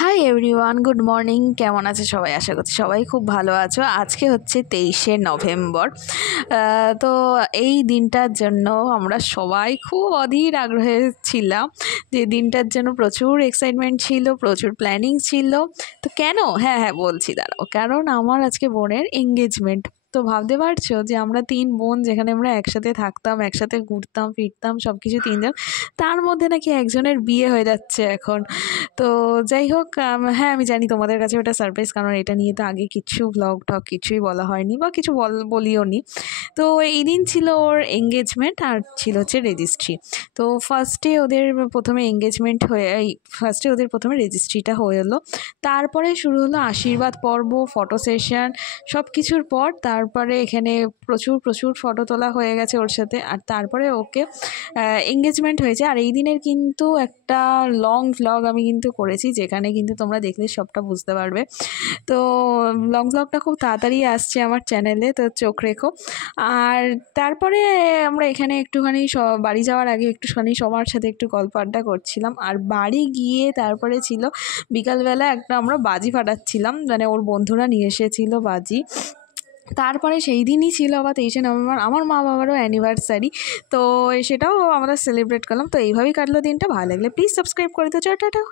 Hi everyone, good morning. কেমন আছে সবাই? আশা করছি সবাই খুব ভালো আছো। আজকে হচ্ছে 23শে নভেম্বর। তো এই দিনটার জন্য আমরা সবাই খুব অধীর আগ্রহে ছিলাম। যে দিনটার জন্য প্রচুর এক্সাইটমেন্ট ছিল, প্রচুর প্ল্যানিং ছিল। তো কেন? হ্যাঁ বলছি, দাঁড়াও। কারণ আমার আজকে বোনের এঙ্গেজমেন্ট। তো ভাবতে পারছো যে আমরা 3 বোন, যেখানে আমরা একসাথে থাকতাম, একসাথে ঘুরতাম ফিরতাম সব কিছু 3 জন, তার মধ্যে নাকি একজনের বিয়ে হয়ে যাচ্ছে এখন। তো যাই হোক, হ্যাঁ আমি জানি তোমাদের কাছে ওটা সারপ্রাইজ, কারণ এটা নিয়ে তো আগে কিছু ব্লগ টক কিছুই বলা হয়নি বা কিছু বলিও নি। তো এই দিন ছিল ওর এঙ্গেজমেন্ট আর ছিল হচ্ছে রেজিস্ট্রি। তো ফার্স্টে ওদের প্রথমে রেজিস্ট্রিটা হয়ে এলো। তারপরে শুরু হলো আশীর্বাদ পর্ব, ফটো সেশন, সব কিছুর পর তারপরে এখানে প্রচুর ফটো তোলা হয়ে গেছে ওর সাথে। আর তারপরে ওকে এঙ্গেজমেন্ট হয়েছে। আর এই দিনের কিন্তু একটা লং ভ্লগ আমি কিন্তু করেছি, যেখানে কিন্তু তোমরা দেখলে সবটা বুঝতে পারবে। তো লং ভ্লগটা খুব তাড়াতাড়ি আসছে আমার চ্যানেলে, তো চোখ রেখো। আর তারপরে আমরা এখানে একটুখানি বাড়ি যাওয়ার আগে একটুখানি সবার সাথে একটু গল্প আড্ডা করছিলাম। আর বাড়ি গিয়ে তারপরে ছিল বিকালবেলা একটা আমরা বাজি ফাটাচ্ছিলাম, মানে ওর বন্ধুরা নিয়ে এসেছিল বাজি। তারপরে সেই দিনই ছিল আবার 23শে নভেম্বর, আমার মা বাবারও অ্যানিভার্সারি। তো সেটাও আমরা সেলিব্রেট করলাম। তো এইভাবেই কাটলো দিনটা। ভালো লাগলে প্লিজ সাবস্ক্রাইব করে দিও। টাটা।